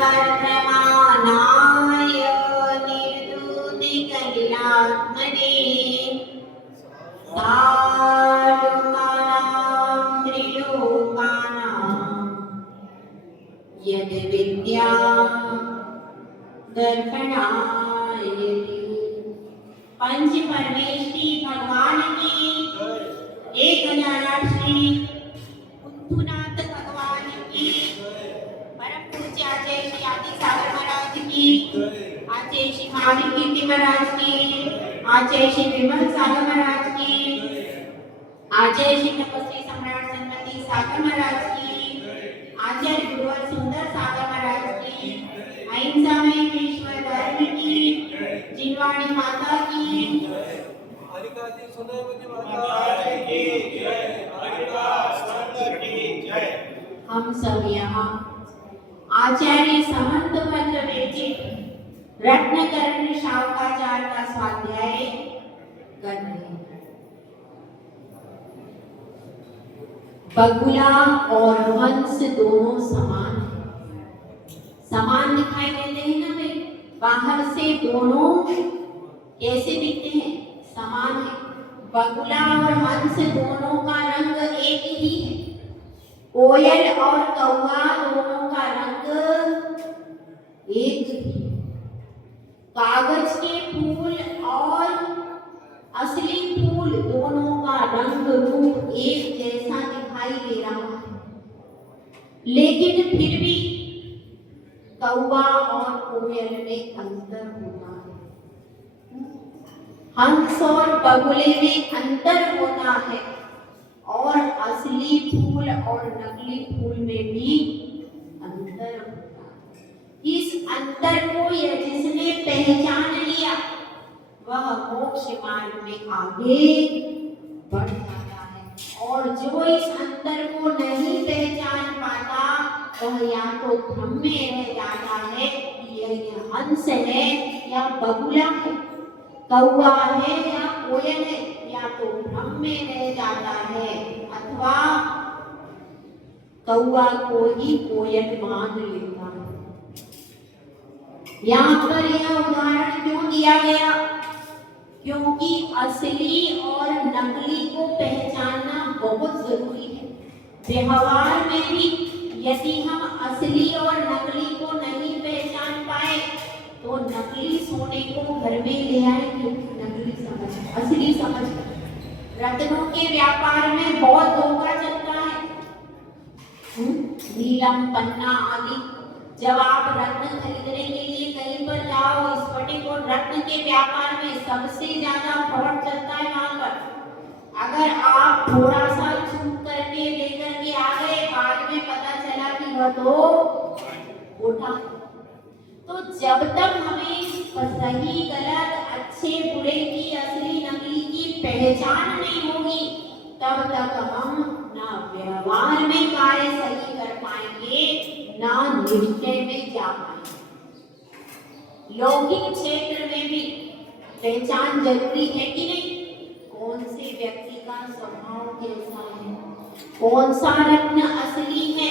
वर्धमानाय निर्दूतिकलिलात्मने साधुकानां त्रिलोकानां यद विद्या दर्पणाय। पंच परमेश्वरी भगवान की 1008 श्री कुंथुनाथ भगवान की परम पूज्य आचार्य श्री आदि सागर महाराज की, आचार्य श्री महावीर कीर्ति महाराज की, आचार्य श्री विमल सागर महाराज की, आचार्य श्री तपस्वी सम्राट सन्मति सागर महाराज की, आचार्य गुरुवर सुंदर सागर महाराज की, अहिंसा में विश्व धर्म की जिनवाणी माता की, हम सब यहाँ आचार्य समंत भद्र विरचित रत्नकर्ण शावकाचार्य का स्वाध्याय कर रहे हैं। बगुला और हंस दोनों समान दिखाई देते हैं ना भाई। बाहर से दोनों कैसे दिखते हैं? समान है। बगुला और हंस दोनों का रंग एक ही है। कोयल और कौवा दोनों का रंग एक ही। कागज के फूल और असली फूल दोनों का रंग रूप एक जैसा दिखाई दे रहा है, लेकिन फिर भी कौवा और कोयल में अंतर होता है। हंस और बगुले में अंतर होता है, और असली फूल और नकली फूल में भी अंतर होता है। इस अंतर को जिसने पहचान लिया वह मोक्ष मार्ग में आगे बढ़ जाता है, और जो इस अंतर को नहीं पहचान पाता वह या तो भ्रम में रह जाता है कि यह हंस है या बगुला है, कौवा है या कोयल है, या तो भ्रम में रह जाता है अथवा कौवा को ही कोयल मान लेता है। यहाँ पर यह उदाहरण क्यों दिया गया? क्योंकि असली और नकली को पहचानना बहुत जरूरी है। व्यवहार में भी यदि हम असली और नकली को नहीं पहचान पाए तो नकली सोने को घर में ले आएंगे, नकली समझ असली समझ। रत्नों के व्यापार में बहुत धोखा चलता है। नीलम, पन्ना आदि। जब आप रत्न खरीदने के लिए कहीं पर जाओ, स्फटिक और रत्न के व्यापार में सबसे ज्यादा फ्रॉड चलता है वहां पर। अगर आप थोड़ा सा चूक करके लेकर के आ गए, बाद में पता चला कि वह तो खोटा। तो जब तक हमें सही गलत, अच्छे बुरे की, असली नकली की पहचान नहीं होगी, तब तक हम ना व्यवहार में कार्य सही कर पाएंगे, ना निश्चय में जा पाएंगे। लौकिक क्षेत्र में भी पहचान जरूरी है कि नहीं? कौन से व्यक्ति का स्वभाव कैसा है, कौन सा रत्न असली है,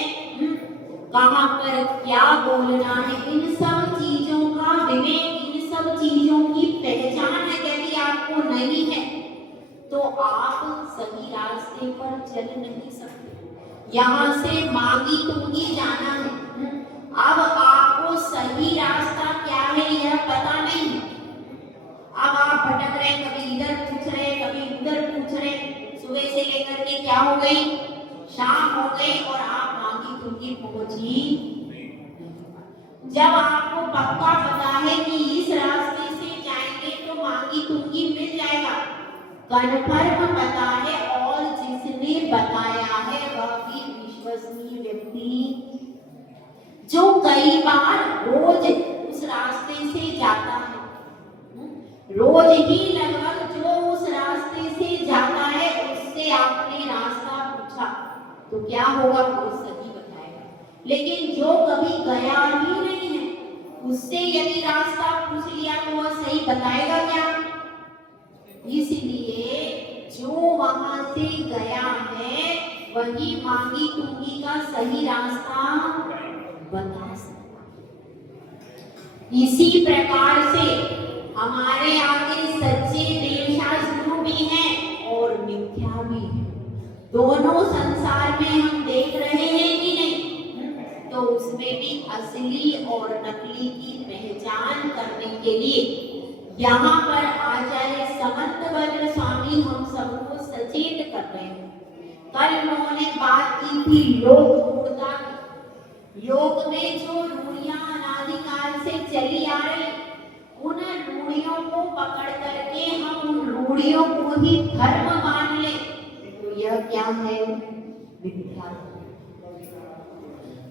कहाँ पर क्या बोलना है, इन सब चीजों का विवेक, इन सब चीजों की पहचान यदि आपको नहीं है तो आप सही रास्ते पर चल नहीं सकते। यहाँ से मांगी टूंगी जाना है। अब आपको सही रास्ता क्या है यह पता नहीं है। अब आप भटक रहे, कभी इधर पूछ रहे, कभी उधर पूछ रहे। सुबह से लेकर के क्या हो गई, शाम हो गई और आप मांगी टूंगी पहुंची। जब आपको पक्का पता है कि इस रास्ते से जाएंगे तो मांगी टूंगी मिल जाएगा, कन्फर्म पता है और जिसने बताया है वह भी विश्वसनीय व्यक्ति, जो कई बार रोज उस रास्ते से जाता है, रोज ही लगभग जो उस रास्ते से जाता है उससे आपने रास्ता पूछा तो क्या होगा, वो सही बताएगा। लेकिन जो कभी गया ही नहीं है उससे यदि रास्ता पूछ लिया तो वह सही बताएगा क्या? इसलिए जो वहां से गया है वही मांगी टूंगी का सही रास्ता बता सकता। इसी प्रकार से हमारे आगे सच्चे देवशास्त्र भी हैं और मिथ्या भी है। दोनों संसार में हम देख रहे हैं कि नहीं? तो उसमें भी असली और नकली की पहचान करने के लिए यहाँ पर आचार्य समंतभद्र स्वामी हम सबको सचेत कर रहे हैं। कल उन्होंने बात की थी योग मूर्ता की। योग में जो रूढ़ियां अनादिकाल से चली आ रही, उन रूढ़ियों को पकड़ करके हम उन रूढ़ियों को ही धर्म मान ले, तो यह क्या है? मिथ्या।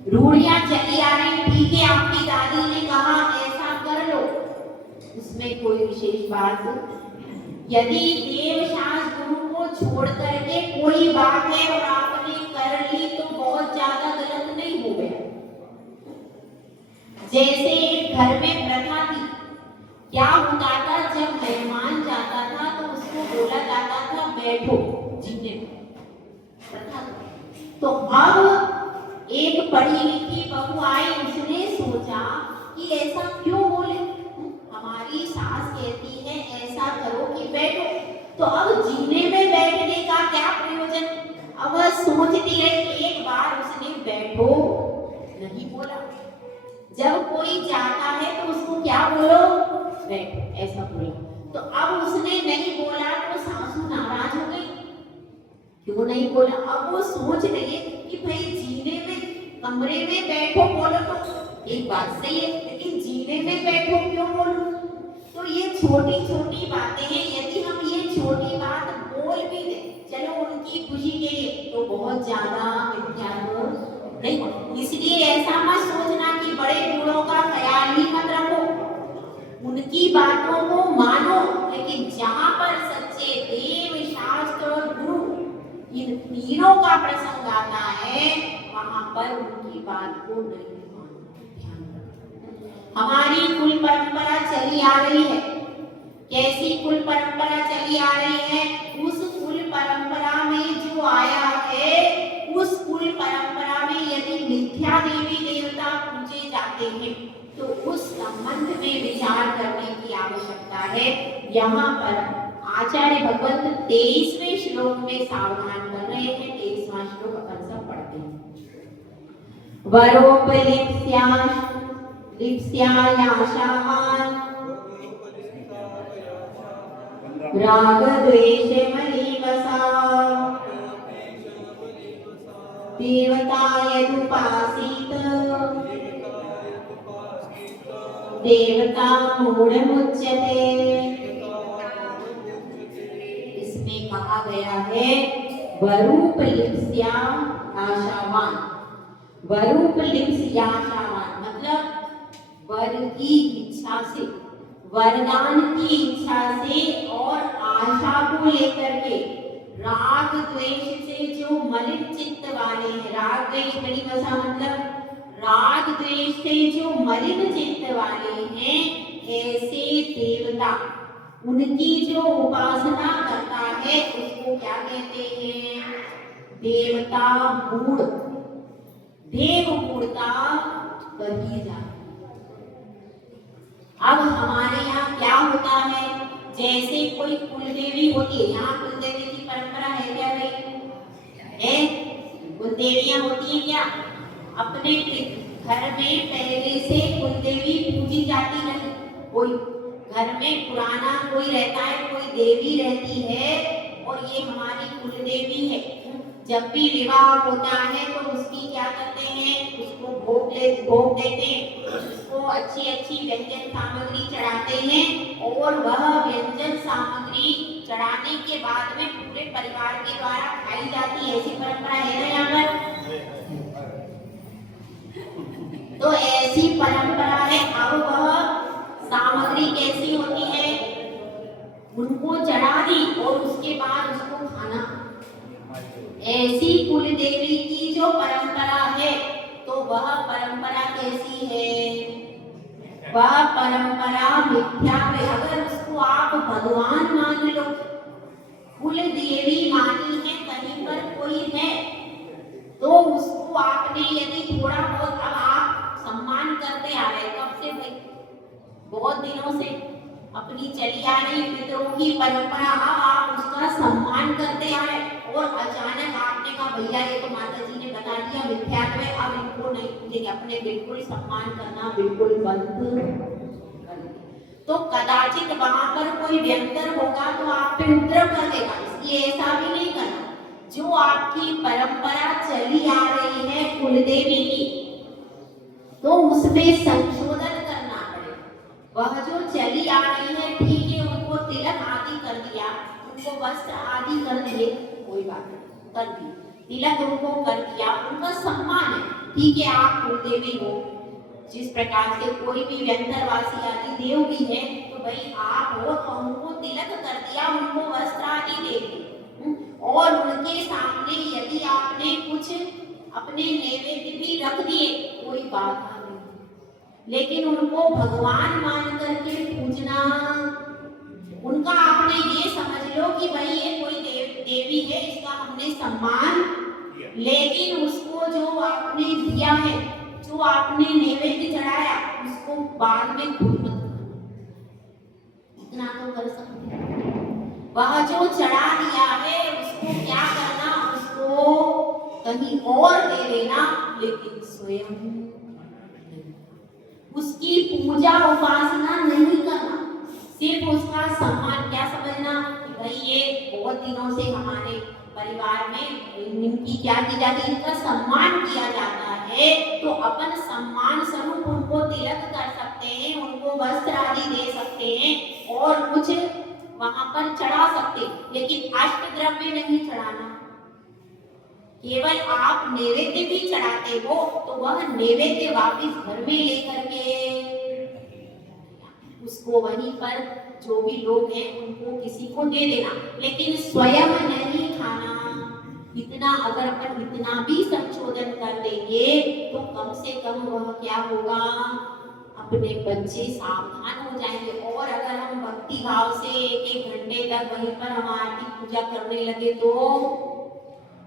रूढ़ियां चली आ रही, ठीक है, आपकी दादी ने कहा ऐसा कर लो, उसमें कोई विशेष बात। यदि देव शास्त्र गुरु को छोड़ करके कोई बात है और आपने कर ली तो बहुत ज्यादा गलत नहीं हो गया। जैसे एक घर में प्रथा थी, क्या होता था, जब मेहमान जाता था तो उसको बोला जाता था बैठो जीने प्रथा। तो अब एक पढ़ी लिखी बहू आई, उसने सोचा कि ऐसा क्यों बोले, हमारी सास कहती है ऐसा करो कि बैठो, तो अब जीने में बैठने का क्या प्रयोजन? अब वह सोचती रही, एक बार उसने बैठो नहीं बोला। जब कोई जाता है तो उसको क्या बोलो? बैठो, ऐसा बोलो। तो अब उसने नहीं बोला तो सासू नाराज हो गई, क्यों नहीं बोला? अब वो सोच रही है कि भाई जीने में कमरे में बैठो बोलो तो एक बात सही है, लेकिन जीने में बैठो क्यों बोलो? तो ये छोटी छोटी बातें हैं। यदि हम ये छोटी बात बोल भी दें, चलो उनकी खुशी के लिए, तो बहुत ज्यादा मिथ्या नहीं। इसलिए ऐसा मत सोचना कि बड़े बूढ़ों का ख्याल ही मत रखो, उनकी बातों को मानो, लेकिन जहां पर सच्चे देव शास्त्र और गुरु इन तीनों का प्रसंग आता है, वहां पर उनकी बात को नहीं मानो। हमारी कुल परंपरा चली आ रही है, कैसी कुल परंपरा चली आ रही है? उस कुल परंपरा में जो आया है, उस कुल परंपरा में यदि मिथ्या देवी देवता पूजे जाते हैं तो उस संबंध में विचार करने की आवश्यकता है। यहाँ पर आचार्य भगवंत 23वें श्लोक में सावधान कर रहे हैं। 23वां श्लोक अपन सब पढ़ते हैं। राग द्वेष मलीवसा देवता यदुपासीत देवता मूढ़मुच्यते। इसमें कहा गया है वरूप लिप्स्या आशावान। वरूप लिप्स्या आशावान मतलब वर की इच्छा से, वरदान की इच्छा से और आशा को लेकर के, राग द्वेष से जो मलिन चित्त वाले हैं, राग द्वेष मलीवसा मतलब राग द्वेष से जो मलिन चित्त वाले हैं, ऐसे देवता, उनकी जो उपासना करता है उसको क्या कहते हैं? देवता मूढ़, देव मूढ़ता कही जाती। अब हमारे यहाँ क्या होता है, जैसे कोई कुलदेवी होती है, यहाँ कुलदेवी की परंपरा है क्या भाई? है, कुलदेवियां होती है क्या? अपने घर में पहले से कुलदेवी पूजी जाती रही। कोई घर में पुराना कोई रहता है, कोई देवी रहती है और ये हमारी कुलदेवी है। जब भी विवाह होता है तो उसकी क्या करते हैं, उसको भोग देते हैं, उसको अच्छी अच्छी व्यंजन सामग्री चढ़ाते हैं और वह व्यंजन सामग्री चढ़ाने के बाद में पूरे परिवार के द्वारा खाई जाती है। ऐसी परंपरा है ना यहाँ पर? तो ऐसी परंपरा है। अब वह सामग्री कैसी होती है, उनको चढ़ा दी और उसके बाद उसको खाना। ऐसी कुल देवी की जो परंपरा है, तो वह परंपरा कैसी है? वह परंपरा मिथ्या है। अगर उसको आप भगवान मान लो, कुल देवी मानी है, कहीं पर कोई है, तो उसको आपने यदि थोड़ा बहुत, अब आप सम्मान करते आ रहे कब से भाई, बहुत दिनों से अपनी चली आ रही पितरों की परंपरा, अब आप उसका सम्मान करते आ रहे और अचानक आपने कहा भैया ये तो माता जी ने बता दिया मिथ्यात्व है, अब इनको नहीं पूजेंगे, अपने बिल्कुल सम्मान करना बिल्कुल बंद कर दिया। तो कदाचित वहां पर कोई व्यंतर होगा तो आप पे उपद्रव कर देगा, इसलिए ऐसा भी नहीं करना। जो आपकी परंपरा चली आ रही है कुलदेवी की, तो उसमें संशोधन करना पड़ेगा। वह जो चली आ रही है ठीक है, उनको तिलक आदि कर दिया, उनको वस्त्र आदि कर दिए, कोई बात नहीं, कर दिए तिलक उनको कर दिया, उनका सम्मान है, ठीक है आप कुलदेवी हो। जिस प्रकार से कोई भी व्यंतरवासी आदि देव भी है तो भाई आप हो, तो उनको तिलक कर दिया, उनको वस्त्र आदि दे दिए और उनके सामने यदि आपने कुछ अपने नैवेद्य भी रख दिए कोई बाधा नहीं, लेकिन उनको भगवान मान करके पूजना, उनका आपने ये समझ लो कि भाई ये कोई देवी है, इसका हमने सम्मान, लेकिन उसको जो आपने दिया है, जो आपने नैवेद्य चढ़ाया, उसको बाद में खुद मत करना, इतना तो कर सकते हैं। वह जो चढ़ा दिया है उसको क्या करना, उसको कहीं और दे देना, लेकिन स्वयं उसकी पूजा उपासना नहीं करना, सिर्फ उसका सम्मान। क्या समझना कि भाई ये बहुत दिनों से हमारे परिवार में इनकी क्या की जाती है, इनका सम्मान किया जाता है, तो अपन सम्मान स्वरूप उनको तिलक कर सकते हैं, उनको वस्त्र आदि दे सकते हैं और कुछ वहां पर चढ़ा सकते, लेकिन अष्टद्रव्य नहीं चढ़ाना। केवल आप नैवेद्य भी चढ़ाते हो तो वह नैवेद्य वापस घर में लेकर के उसको वहीं पर जो भी लोग हैं उनको किसी को दे देना, लेकिन स्वयं नहीं खाना। इतना अगर अपन इतना भी संशोधन कर देंगे तो कम से कम वह क्या होगा, अपने बच्चे सावधान हो जाएंगे। और अगर हम भक्ति भाव से एक घंटे तक वहीं पर हम आरती पूजा करने लगे तो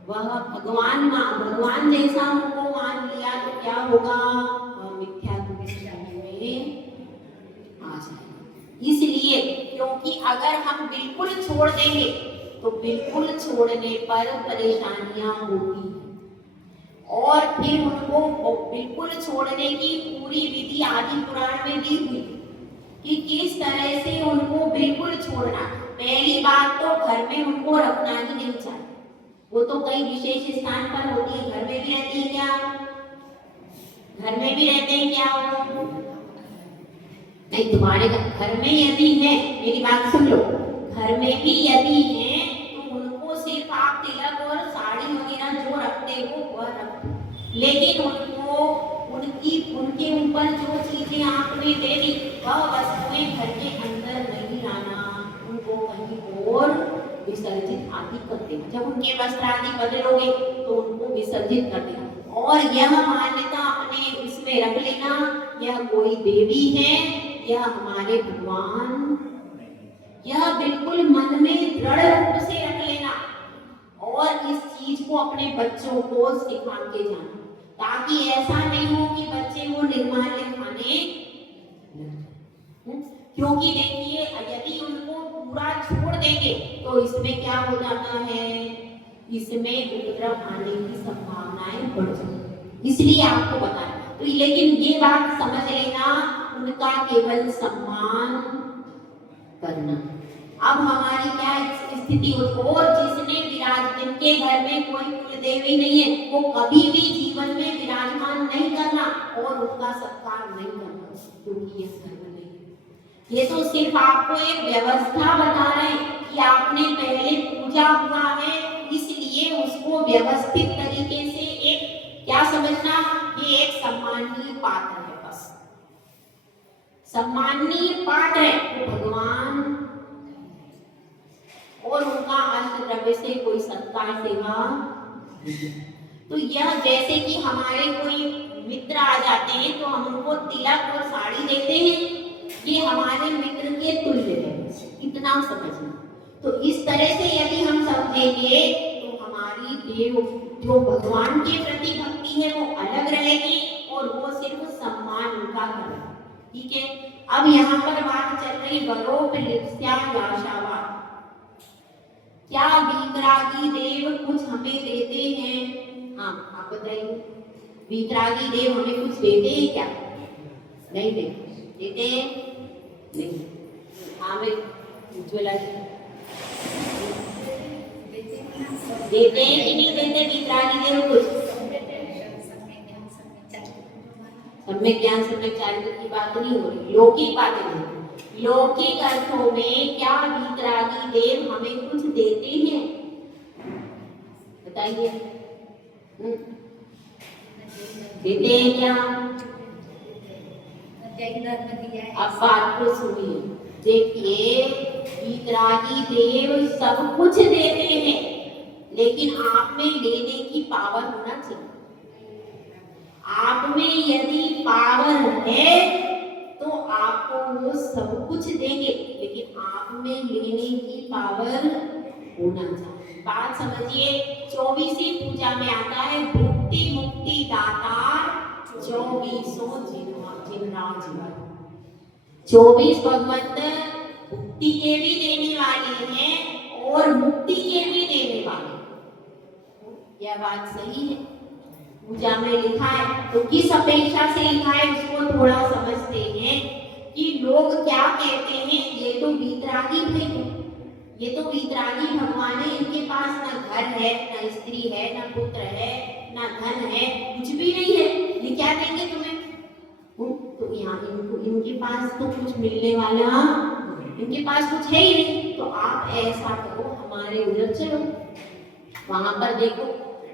वह भगवान जैसा उनको मान लिया तो क्या होगा, वह मिथ्या दृष्टि में आ जाएगा। इसलिए क्योंकि अगर हम बिल्कुल छोड़ देंगे तो बिल्कुल छोड़ने पर परेशानियां होती हैं, और फिर उनको बिल्कुल छोड़ने की पूरी विधि आदि पुराण में दी हुई कि किस तरह से उनको बिल्कुल छोड़ना। पहली बात तो घर में उनको रखना ही नहीं चाहिए, वो तो कई विशेष स्थान पर होती है, घर में भी रहती है क्या, घर में भी रहते हैं क्या वो नहीं, तुम्हारे घर में यदि है, मेरी बात सुन लो, घर में भी यदि है तो उनको सिर्फ आप तिलक और साड़ी वगैरह जो रखते हो वह रखो, लेकिन उनको उनके ऊपर जो चीजें आपने दे दी वह वस्तुएं घर के अंदर नहीं लाना, उनको कहीं और विसर्जित आदि कर देना। जब उनके वस्त्र आदि बदलोगे तो उनको विसर्जित कर देना, और यह मान्यता अपने इसमें रख लेना, यह कोई देवी है, यह हमारे भगवान, यह बिल्कुल मन में दृढ़ रूप से रख लेना और इस चीज को अपने बच्चों को सिखा के जाना, ताकि ऐसा नहीं हो कि बच्चे वो निर्माल्य खाने, क्योंकि देखिए यदि उनको पूरा छोड़ देंगे तो इसमें क्या हो जाता है, इसमें उपद्रव आने की संभावनाएं बढ़ जाती, इसलिए आपको बताया। तो लेकिन ये बात समझ लेना, उनका केवल सम्मान करना। अब हमारी क्या स्थिति हो, और जिसने जिनके घर में कोई कुलदेवी नहीं है वो कभी भी जीवन में विराजमान नहीं करना और उनका सत्कार नहीं करना, क्योंकि ये धर्म नहीं है। ये तो सिर्फ आपको एक व्यवस्था बता रहे हैं कि आपने पहले पूजा हुआ है, इसलिए उसको व्यवस्थित तरीके से एक क्या समझना, ये एक सम्माननीय पात्र है, बस सम्माननीय पात्र है वो भगवान, और उनका अष्टद्रव्य से कोई सत्कार सेवा। तो यह जैसे कि हमारे कोई मित्र आ जाते हैं तो हम उनको तिलक और साड़ी देते हैं, ये हमारे मित्र के तुल्य है, इतना समझना। तो इस तरह से यदि हम समझेंगे तो हमारी देव जो भगवान के प्रति भक्ति है वो अलग रहेगी और वो सिर्फ सम्मान उनका करेगा। ठीक है। अब यहाँ पर बात चल रही वरोपलिप्स्या याशावान। क्या वीतरागी देव कुछ हमें देते हैं? हाँ, आप बताइए, वीतरागी देव हमें कुछ देते हैं क्या? नहीं देते हैं? नहीं। हाँ भाई उज्ज्वला जी, देते हैं कि नहीं देते वीतरागी देव कुछ? सम्यक ज्ञान सम्यक चारित्र की बात नहीं हो रही, लौकिक बातें हो रही। लौकिक अर्थों में क्या वीतरागी देव हमें कुछ देते हैं? बताइए। देते हैं क्या? अब बात को सुनिए, देखिए वीतरागी देव सब कुछ देते हैं, लेकिन आप में लेने की पावर होना चाहिए। आप में यदि पावर है तो आपको वो सब कुछ देंगे, लेकिन आप में लेने की पावर होना चाहिए। बात समझिए, 24वीं पूजा में आता है भुक्ति मुक्ति दातार 24 जिनराज। 24 भगवंत मुक्ति के भी देने वाले हैं और मुक्ति के भी देने वाले। यह बात सही है, पूजा में लिखा है। तो किस अपेक्षा से लिखा है उसको थोड़ा समझते हैं कि लोग क्या कहते हैं, ये तो वीतरागी भाई है, ये तो वीतरागी भगवान है, इनके पास ना घर है, ना स्त्री है, ना पुत्र है, ना धन है, कुछ भी नहीं है, ये क्या देंगे तुम्हें? तो यहाँ इनके पास तो कुछ मिलने वाला, इनके पास कुछ है ही नहीं। तो आप ऐसा करो, हमारे उधर चलो, वहां पर देखो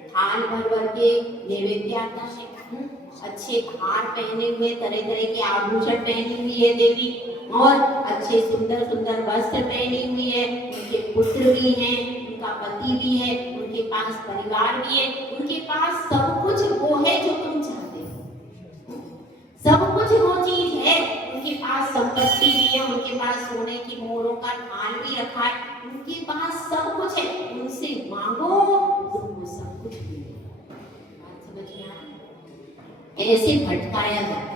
थाल भर भर के नैवेद्य आता है, अच्छे हार पहने हुए, तरह तरह के आभूषण पहनी हुई है देवी, और अच्छे सुंदर सुंदर वस्त्र पहनी हुई है। उनके पुत्र भी हैं, उनका पति भी है, उनके पास परिवार भी है, उनके पास सब कुछ वो है जो तुम चाहते हो, सब कुछ वो चीज है। उनके पास संपत्ति भी है, उनके पास सोने की मोहरों का थाल भी रखा है, उनके पास सब कुछ है, उनसे मांगो तुमको सब कुछ मिलेगा। बात समझ में आया? ऐसे भटकाया जाता है।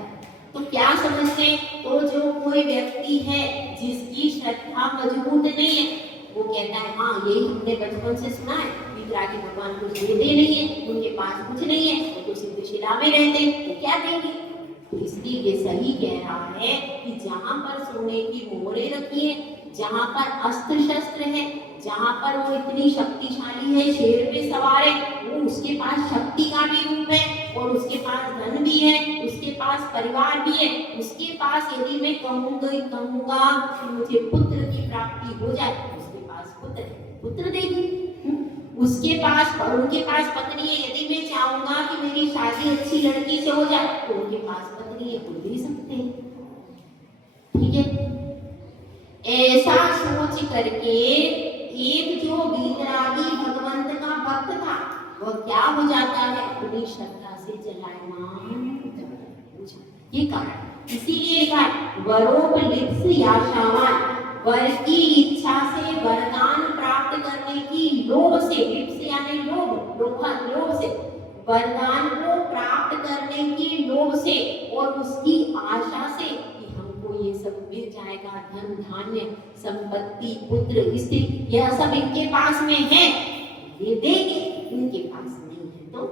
तो क्या समझते हैं? तो जो कोई व्यक्ति है जिसकी श्रद्धा मजबूत नहीं है, वो कहता है हाँ यही हमने बचपन से सुना है, वीतरागी भगवान कुछ देते नहीं है, उनके पास कुछ नहीं है, वो तो सिद्धशिला में रहते हैं, वो क्या देंगे? तो इसलिए ये सही कह रहा है कि जहाँ पर सोने की मोहरें रखी है, जहाँ पर अस्त्र शस्त्र है, जहाँ पर वो इतनी शक्तिशाली है, शेर पे सवार है, वो उसके पास शक्ति का भी रूप है और उसके पास धन भी है, उसके पास परिवार भी है, उसके पास यदि मैं कहूँगा कि मुझे पुत्र की प्राप्ति हो जाए, उसके पास पुत्र है, पुत्र देगी। उसके पास और उनके पास पत्नी है, यदि मैं चाहूंगा कि मेरी शादी अच्छी लड़की से हो जाए तो उनके पास पत्नी है, वो दे सकते हैं। ठीक है, ऐसा सोच करके एक जो वीतरागी भगवंत का भक्त था, वह क्या हो जाता है? अपनी श्रद्धा से चलायमान। ये कारण इसीलिए लिखा है वरोपलिप्स याशावान, वर की इच्छा से वरदान प्राप्त करने की लोभ से, लिप्स यानी लोभ, लोभ से, वरदान को प्राप्त करने की लोभ से और उसकी आशा से कि हमको ये सब मिल जाएगा, धन धान्य संपत्ति पुत्र स्त्री यह सब इनके पास में है, ये देंगे, इनके पास नहीं है तो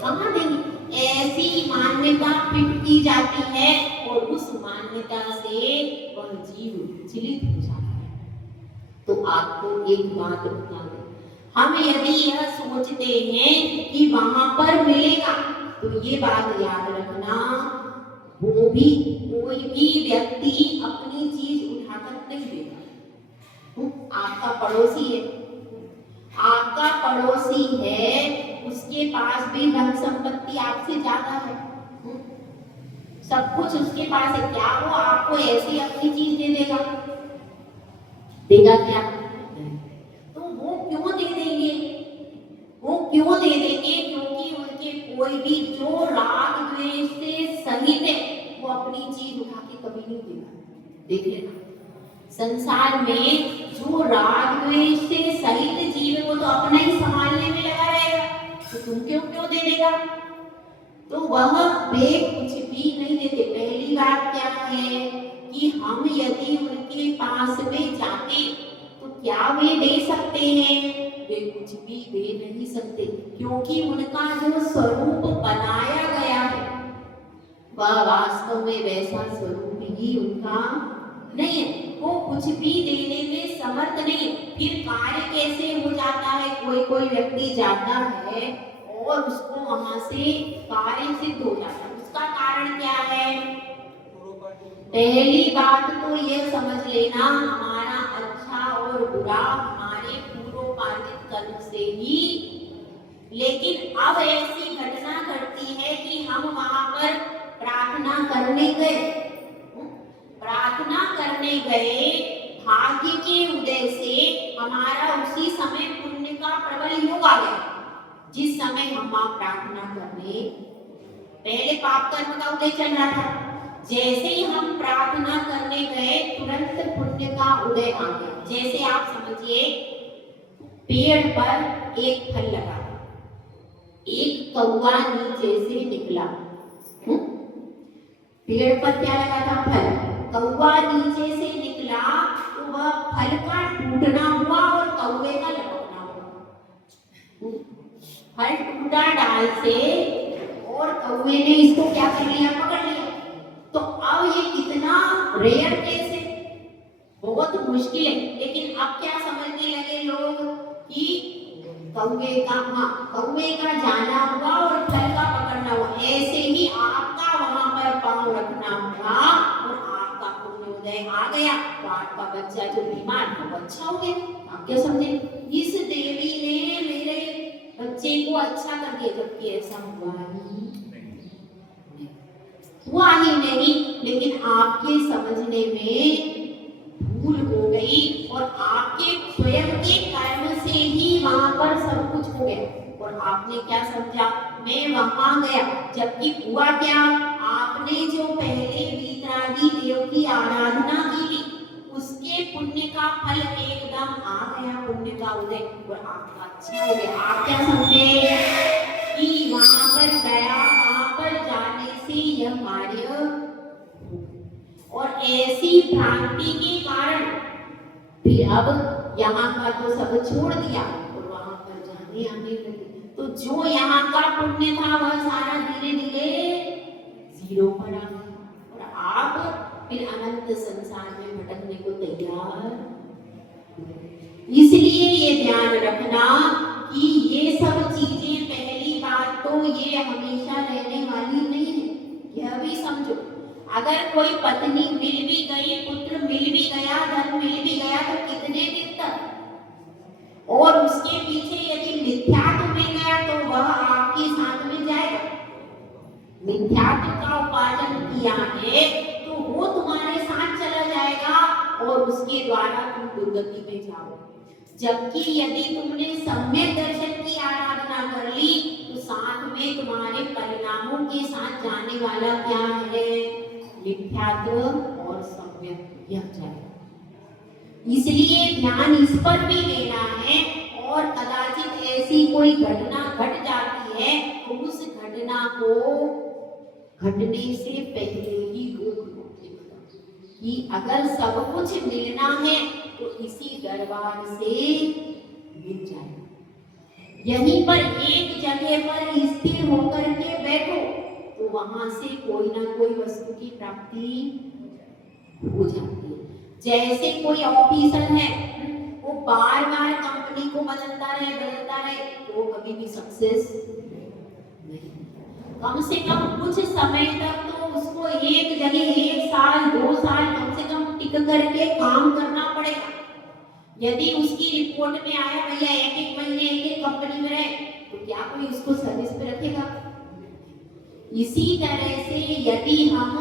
कहाँ देंगे? ऐसी मान्यता फिट की जाती है और उस मान्यता से वह जीव विचलित हो जाता है। तो आपको एक बात बता दें, हम यदि यह सोचते हैं कि वहां पर मिलेगा, तो ये बात याद रखना, वो भी कोई भी व्यक्ति अपनी चीज उठाकर नहीं देगा। आपका पड़ोसी है, आपका पड़ोसी है, उसके पास भी धन संपत्ति आपसे ज्यादा है, सब कुछ उसके पास है, क्या वो आपको ऐसी अपनी चीज दे देगा? देगा क्या? तो वो क्यों दे देंगे? वो क्यों दे देंगे? क्योंकि उनके कोई भी जो राग द्वेष से सहित है, वो अपनी चीज उठा के कभी नहीं देगा। देख लेना, संसार में जो राग द्वेष से सहित जीव है, वो तो अपना ही संभालने में लगा रहेगा, तो तुम क्यों दे देगा? तो वह वे कुछ भी नहीं देते। पहली पहली बात क्या है कि हम यदि उनके पास में जाते तो क्या वे दे सकते हैं? वे कुछ भी दे नहीं सकते, क्योंकि उनका जो स्वरूप बनाया गया है वह वास्तव में वैसा स्वरूप ही उनका नहीं है। वो कुछ भी देने में समर्थ नहीं। फिर कार्य कैसे हो जाता है? कोई कोई व्यक्ति जाता है और उसको वहां से कार्य सिद्ध हो जाता है। उसका कारण क्या है? पहली बात तो ये समझ लेना, हमारा अच्छा और बुरा हमारे पूर्वोपार्जित कर्म से ही। लेकिन अब ऐसी घटना घटती है कि हम वहां पर प्रार्थना करने गए, भाग्य के उदय से हमारा उसी समय पुण्य का प्रबल योग आ गया। जिस समय हम वहां प्रार्थना करने, पहले पाप कर्म का उदय चल रहा था, जैसे ही हम प्रार्थना करने गए तुरंत पुण्य का उदय आ गया। जैसे आप समझिए, पेड़ पर एक फल लगा, एक कौवा नीचे से निकला। पेड़ पर क्या लगा था? फल। कौवा नीचे से निकला तो वह फल का टूटना हुआ और कौवे का लपकना हुआ। फल टूटा डाल से और कौवे ने इसको क्या कर लिया? पकड़ लिया। तो अब ये कितना रेयर केस है, बहुत मुश्किल है। लेकिन अब क्या समझने लगे लोग कि कौवे का जाना हुआ और फल का पकड़ना हुआ। ऐसे ही आपका वहां पर पांव रखना हुआ और आपका पुण्योदय आ गया, तो आपका बच्चा जो बीमार वो अच्छा हो गया। आप क्या समझे? इस देवी ने मेरे बच्चे को अच्छा कर दिया, जबकि ऐसा हुआ ही नहीं। लेकिन आपके समझने में भूल हो गई और आपके स्वयं के कर्म से ही वहां पर सब कुछ हो गया। और आपने क्या समझा? मैं वहां गया, जबकि हुआ क्या? आपने जो पहले वीतरागी देव की आराधना की थी, उसके पुण्य का फल एकदम आ गया, पुण्य का उदय, और आपका अच्छा हो गया। आप क्या समझे कि वहां पर गया, वहां पर जाने से यह कार्य, और ऐसी भ्रांति के कारण फिर अब यहाँ का तो सब छोड़ दिया और वहां पर जाने आने लगे। तो जो यहाँ का पुण्य था वह सारा धीरे धीरे जीरो पर आ गया और आप फिर अनंत संसार में भटकने को तैयार। इसलिए ये ध्यान रखना कि ये सब चीजें, पहली बात तो ये हमेशा रहने वाली नहीं है, यह भी समझो। अगर कोई पत्नी मिल भी गई, पुत्र मिल भी गया, धन मिल भी गया, तो कितने दिन तक? और उसके पीछे यदि मिथ्यात्व मिल गया तो वह आपके साथ में जाएगा। मिथ्यात्व का उपार्जन किया है तो वो तुम्हारे साथ चला जाएगा और उसके द्वारा तुम दुर्गति में जाओ। जबकि यदि तुमने सम्यक दर्शन की आराधना कर ली तो साथ में तुम्हारे परिणामों के साथ जाने वाला क्या है? मिथ्यात्व और सम्यक यह जाएगा। इसलिए ध्यान इस पर भी देना है। और कदाचित ऐसी कोई घटना घट जाती है तो उस घटना को घटने से पहले ही रोक लो कि अगर सब कुछ मिलना है तो इसी दरबार से मिल जाए। यहीं पर एक जगह पर स्थिर होकर के बैठो तो वहां से कोई ना कोई वस्तु की प्राप्ति हो जाती है। जैसे कोई ऑफिसर है, वो बार बार कंपनी को बदलता रहे तो कभी भी सक्सेस नहीं। कम से कम कुछ समय तक तो उसको एक जगह 1 साल 2 साल कम से कम टिक करके काम करना पड़ेगा। यदि उसकी रिपोर्ट में आया भैया 1-1 महीने एक कंपनी में रहे तो क्या कोई उसको सर्विस पे रखेगा? इसी तरह से यदि हम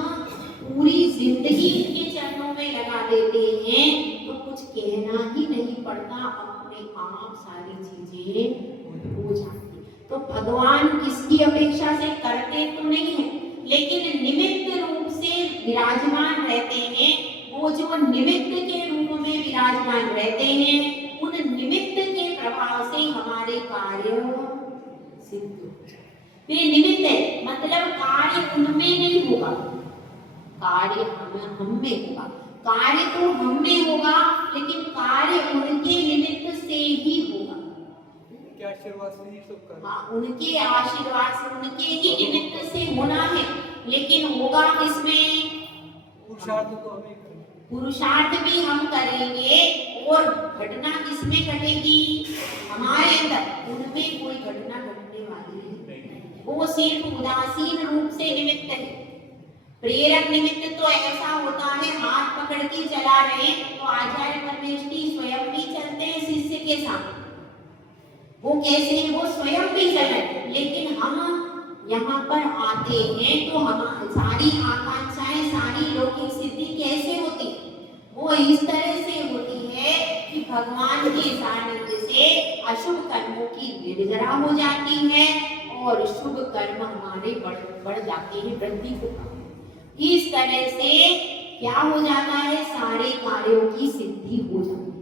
पूरी जिंदगी इनके चरणों में लगा देते हैं तो कुछ कहना ही नहीं पड़ता, अपने आप सारी चीजें हो जाती। तो भगवान किसकी अपेक्षा से करते तो नहीं है, लेकिन निमित्त रूप से विराजमान रहते हैं। वो जो निमित्त के रूप में विराजमान रहते हैं, उन निमित्त के प्रभाव से हमारे कार्य सिद्ध। वे निमित्त है, मतलब कार्य उनमें नहीं होगा, कार्य हम में होगा। कार्य तो हम में होगा, लेकिन कार्य उनके निमित्त से ही होगा। उनके आशीर्वाद से ही सब कर। हाँ, उनके आशीर्वाद से, उनके ही निमित्त से होना है, लेकिन होगा किसमें? पुरुषार्थ तो हमें करेंगे, पुरुषार्थ भी हम करेंगे, और घटना किसमें घटेगी? हमारे अंदर। उनमें कोई घटना घटने वाली नहीं, वो सिर्फ उदासीन रूप से निमित्त है। प्रेरक निमित्त तो ऐसा होता है, हाथ पकड़ के चला रहे तो आचार्य परमेष्ठी स्वयं भी चलते हैं शिष्य के साथ। वो कैसे हैं? वो स्वयं भी चल रहे, लेकिन हम यहाँ पर आते हैं तो हम सारी आकांक्षाएं, सारी लौकिक सिद्धि कैसे होती? वो इस तरह से होती है कि भगवान के सानिध्य से अशुभ कर्मों की निर्जरा हो जाती है और शुभ कर्म हमारे बढ़ जाते हैं, वृद्धि होता है। इस तरह से क्या हो जाता है? सारे कार्यों की सिद्धि हो जाती है।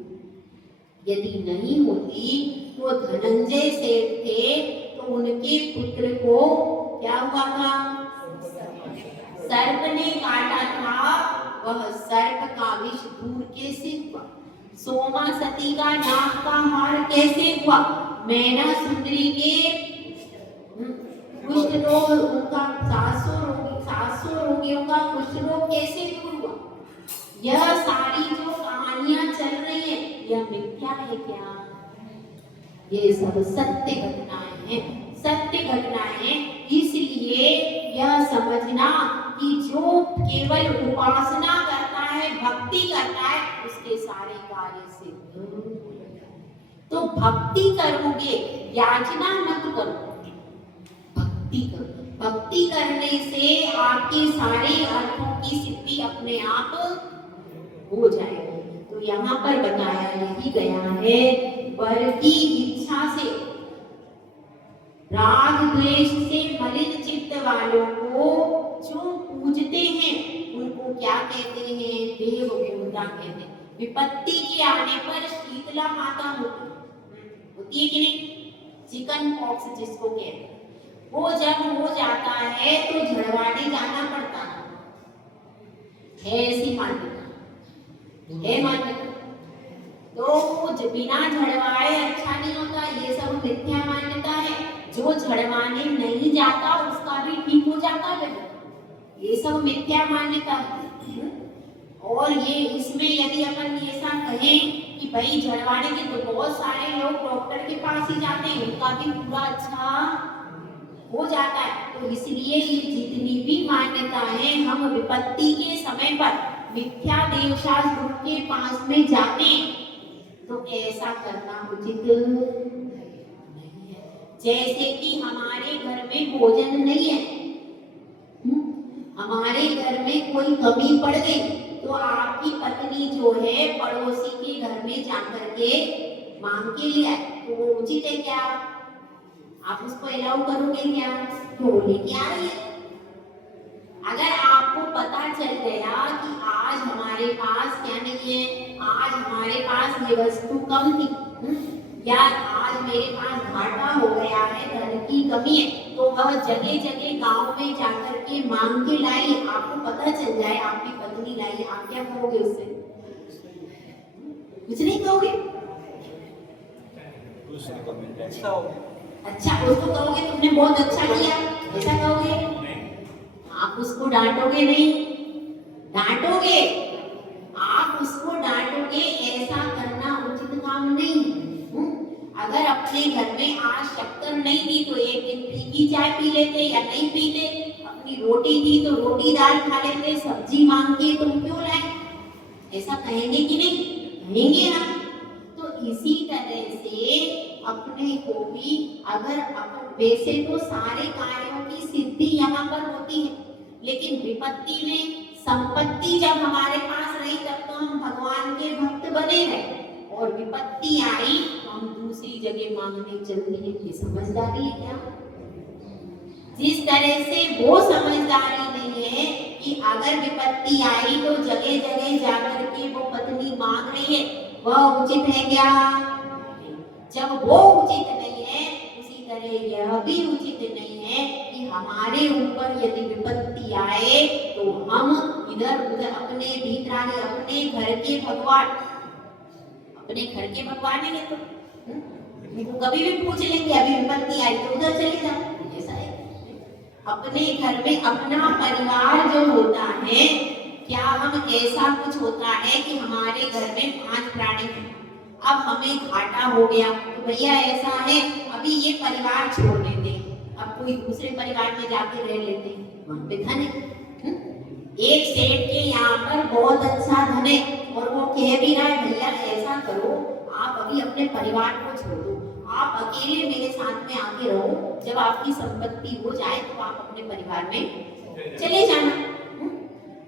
यदि नहीं होती तो धनंजय सेठ थे, तो उनके पुत्र को क्या हुआ था? सर्प ने काटा था, वह सर्प का विष दूर कैसे हुआ? सोमा सती का नाक का हार कैसे हुआ? मैना सुंदरी के कुष्ठ रोग, उनका 700 रोगियों का कुष्ठ रोग कैसे दूर हुआ? यह सारी जो कहानियां चल रही है, यह मिथ्या है क्या? ये सब सत्य घटनाएं हैं, सत्य घटनाएं। इसलिए यह समझना कि जो केवल उपासना करता है, भक्ति करता है, उसके सारे कार्य सिद्ध हो जाएंगे। तो भक्ति करोगे, याचना मत करो, भक्ति करो। भक्ति करने से आपके सारे अर्थों की सिद्धि अपने आप हो जाएगी। तो यहाँ पर बताया यही गया है, वर की इच्छा से, राग द्वेष से मलिन चित्त वालों को जो पूजते हैं, उनको क्या कहते हैं? देव देवता कहते हैं। विपत्ति के आने पर शीतला माता होती है कि नहीं? चिकन पॉक्स जिसको कहते हैं, वो जब हो जाता है तो झड़वाने जाना पड़ता है, ऐसी मान्यता है, मान्यता। तो बिना झड़वाए अच्छा नहीं होता, ये सब मिथ्या मान्यता है। जो झड़वाने नहीं जाता उसका भी ठीक हो जाता है, ये सब मिथ्या मान्यता है। और ये इसमें यदि अपन ऐसा कहें कि भाई झड़वाने के, तो बहुत सारे लोग डॉक्टर के पास ही जाते हैं, उनका भी पूरा अच्छा हो जाता है। तो इसलिए ये जितनी भी मान्यताएं हम विपत्ति के समय पर मिथ्या देवशास्त्र गुरु के पास में जाते हैं, तो ऐसा करना उचित नहीं है। जैसे कि हमारे घर में भोजन नहीं है, हमारे घर में कोई कमी पड़ गई, तो आपकी पत्नी जो है पड़ोसी के घर में जाकर के मांग के लिए, तो वो उचित है क्या? आप उसको अलाउ करोगे क्या? तो लेके आ रही है। अगर आपको पता चल गया कि आज हमारे पास क्या नहीं है, आज हमारे पास ये वस्तु कम थी, या आज मेरे पास घाटा हो गया है, धन की कमी है, तो वह जगह जगह गांव में जाकर के मांग के लाई, आपको पता चल जाए आपकी पत्नी लाई, आप क्या कहोगे उससे? कुछ नहीं कहोगे। अच्छा, उसको कहोगे तुमने बहुत अच्छा किया, ऐसा कहोगे? आप उसको डांटोगे नहीं, डांटोगे, आप उसको डांटोगे, ऐसा करना उचित काम नहीं। अगर अपने घर में आज शक्कर नहीं थी तो एक दिन फीकी चाय पी लेते या नहीं पीते, अपनी रोटी थी तो रोटी दाल खा लेते, सब्जी मांग के तुम क्यों लाए, ऐसा कहेंगे कि नहीं? कहेंगे ना। तो इसी तरह से अपने को भी, अगर अपन, वैसे तो सारे कार्यों की सिद्धि यहाँ पर होती है, लेकिन विपत्ति में संपत्ति जब हमारे पास रही तब तो हम भगवान के भक्त बने रहे, और विपत्ति आई तो हम दूसरी जगह मांगने चलते हैं। ये समझदारी है क्या? जिस तरह से वो समझदारी नहीं है कि अगर विपत्ति आई तो जगह जगह जाकर के वो पत्नी मांग रही है, वह उचित है क्या? जब वो उचित नहीं है, उसी तरह यह भी उचित नहीं है कि कि हमारे ऊपर यदि विपत्ति आए तो हम इधर उधर अपने भीतरानी अपने घर के भगवान है ये तो उनको कभी भी पूछ लेंगे, अभी विपत्ति आई तो उधर चले जाओ, ऐसा है। अपने घर में अपना परिवार जो होता है, क्या हम ऐसा कुछ होता है कि हमारे घर में 5 प्राणी हैं, अब हमें घाटा हो गया तो भैया ऐसा है अभी ये परिवार छोड़ देते हैं, अब कोई दूसरे परिवार में जाके रह लेते हैं, वहां पे धन है। एक सेठ के यहाँ पर बहुत अच्छा धन है और वो कह भी रहा है भैया ऐसा करो आप अभी अपने परिवार को छोड़ दो, आप अकेले मेरे साथ में आके रहो, जब आपकी संपत्ति हो जाए तो आप अपने परिवार में चले जाना।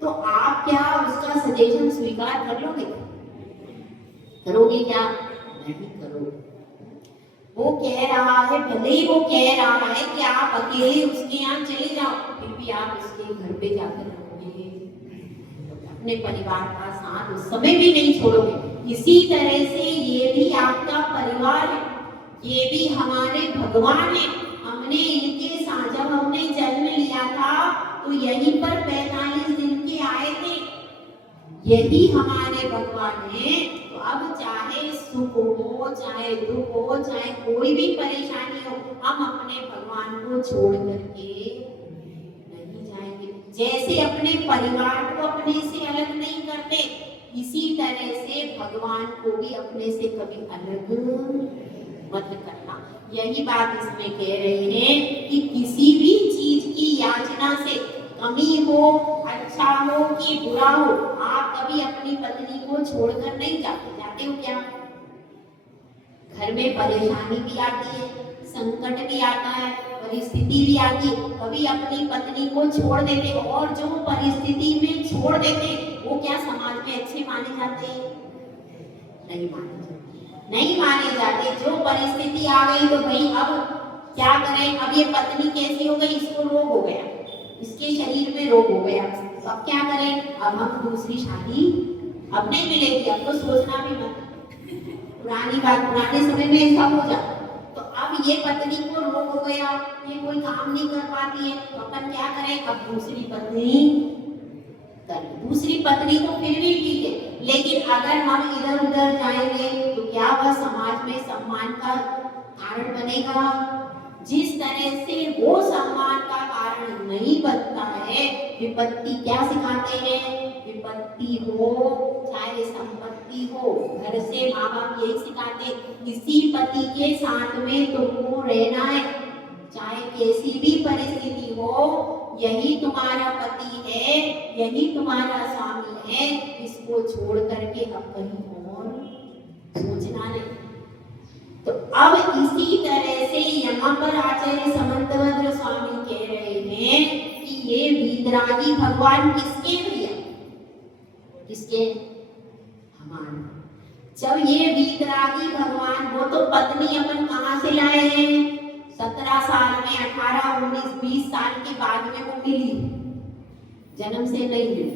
तो आप क्या उसका सजेशन स्वीकार कर लोगे? करोगे क्या? नहीं करोगे। वो कह रहा है, भले ही वो कह रहा है कि आप अकेले उसके यहाँ चले जाओ, फिर भी आप उसके घर पे जाकर रहोगे, अपने परिवार का साथ उस समय भी नहीं छोड़ोगे। इसी तरह से ये भी आपका परिवार है, ये भी हमारे भगवान है। हमने इनके साथ जब हमने जन्म लिया था तो यहीं पर 45 दिन के आए थे, यही हमारे भगवान है। तो अब चाहे सुख हो चाहे दुख हो चाहे कोई भी परेशानी हो, हम अपने भगवान को छोड़ करके नहीं जाएंगे। जैसे अपने परिवार को अपने से अलग नहीं करते, इसी तरह से भगवान को भी अपने से कभी अलग मत करना। यही बात इसमें कह रहे हैं कि किसी भी चीज की याचना से, कमी हो अच्छा हो कि बुरा हो, आप कभी अपनी पत्नी को छोड़कर नहीं जाते हो क्या? घर में परेशानी भी आती है, संकट भी आता है, परिस्थिति भी आती है, कभी अपनी पत्नी को छोड़ देते, और जो परिस्थिति में छोड़ देते वो क्या समाज में अच्छे माने जाते हैं? नहीं माने जाते। जो परिस्थिति आ गई तो भाई अब क्या करें, अब ये पत्नी कैसी हो गई, इसको रोग हो गया, इसके शरीर में रोग हो गया, तो अब क्या करें, अब हम दूसरी शादी अब नहीं मिलेगी, अब तो सोचना भी मत, पुरानी बात, पुराने समय में ऐसा हो जाता। तो अब ये पत्नी को रोग हो गया, ये कोई काम नहीं कर पाती है, तो अपन क्या करें, अब दूसरी पत्नी दूसरी पत्नी तो फिर भी ठीक है, लेकिन अगर हम इधर उधर जाएंगे तो क्या वह समाज में सम्मान का कारण बनेगा? जिस तरह से वो सम्मान का कारण नहीं बनता है, विपत्ति क्या सिखाते हैं? विपत्ति हो चाहे संपत्ति हो, घर से माँ बाप यही सिखाते, इसी पति के साथ में तुमको रहना है, चाहे कैसी भी परिस्थिति हो, यही तुम्हारा पति है, यही तुम्हारा स्वामी है, इसको छोड़ करके अब कहीं और सोचना नहीं। तो अब इसी तरह से यहाँ पर आचार्य समंतभद्र स्वामी कह रहे हैं कि ये वीतरागी भगवान किसके भैया? किसके? हमारे। जब ये वीतरागी भगवान, वो तो पत्नी अपन कहाँ से लाए हैं? 17 साल में, 18, 19, 20 साल के बाद में वो मिली, जन्म से नहीं मिली,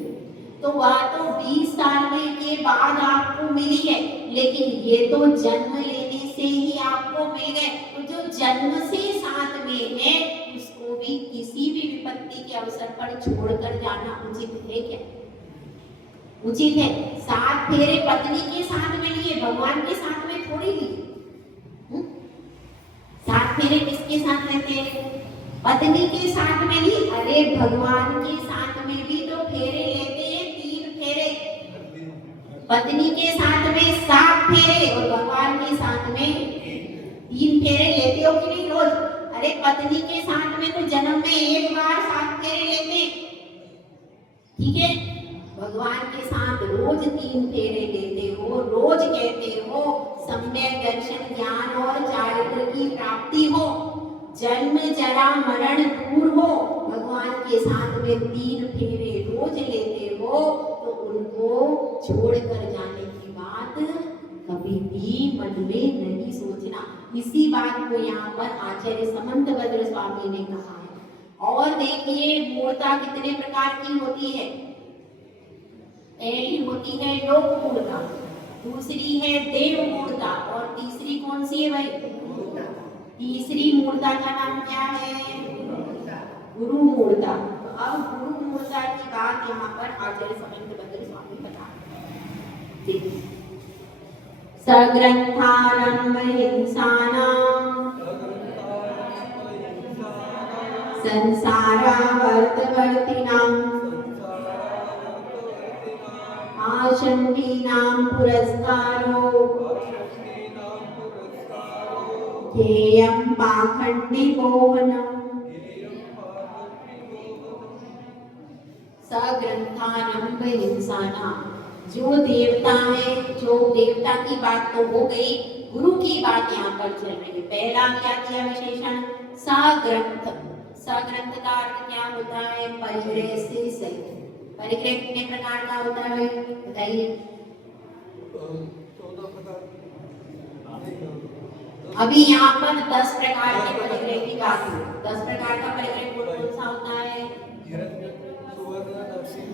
तो वह तो 20 साल में के बाद आपको मिली है, लेकिन ये तो जन्म लेने से ही आपको मिल गए। तो जो जन्म से साथ में है उसको भी किसी भी विपत्ति के अवसर पर छोड़कर जाना उचित है क्या? उचित है। 7 फेरे पत्नी के साथ में लिए, भगवान के साथ में थोड़ी लिए। 7 फेरे किसके साथ रहते हैं? पत्नी के साथ में ही। अरे भगवान के साथ में भी तो फेरे लेते हैं, 3 फेरे। पत्नी के साथ में 7 फेरे और भगवान के साथ में 3 फेरे लेते हो कि नहीं रोज? अरे पत्नी के साथ में तो जन्म में एक बार 7 फेरे लेते, ठीक है? भगवान के साथ रोज 3 फेरे लेते हो, रोज कहते हो सम्यक दर्शन ज्ञान और चारित्र की प्राप्ति हो, जन्म जरा मरण दूर हो, भगवान के साथ में 3 फेरे रोज लेते हो, तो उनको छोड़कर जाने की बात कभी भी मन में नहीं सोचना। इसी बात को यहाँ पर आचार्य समंतभद्र स्वामी ने कहा है। और देखिए मूर्ता कितने प्रकार की होती है? पहली होती है लोक मूर्ता, दूसरी है देव मूर्ता, और तीसरी कौन सी है भाई? तीसरी मूर्ता का नाम क्या है? गुरु मूर्ता। तो अब गुरु मूर्ता की बात यहाँ पर आचार्य समंत भद्र स्वामी बता रहे हैं। सग्रंथारंभ हिंसानां संसारावर्तवर्तिनां आशंकीनां पुरस्कारो ज्ञेयं पाखंडिकोहनम्। सग्रंथारंभ हिंसानां, जो देवता है, जो देवता की बात तो हो गई, गुरु की बात यहाँ पर चल रही है। पहला क्या किया विशेषण? सग्रंथ। सग्रंथ का अर्थ क्या होता है? परिग्रह से सहित। परिग्रह कितने प्रकार का होता है बताइए? 14 प्रकार। अभी यहाँ पर 10 प्रकार के परिग्रह की बात है। 10 प्रकार का परिग्रह कौन कौन सा होता है? सुवर्ण, नरसिंह।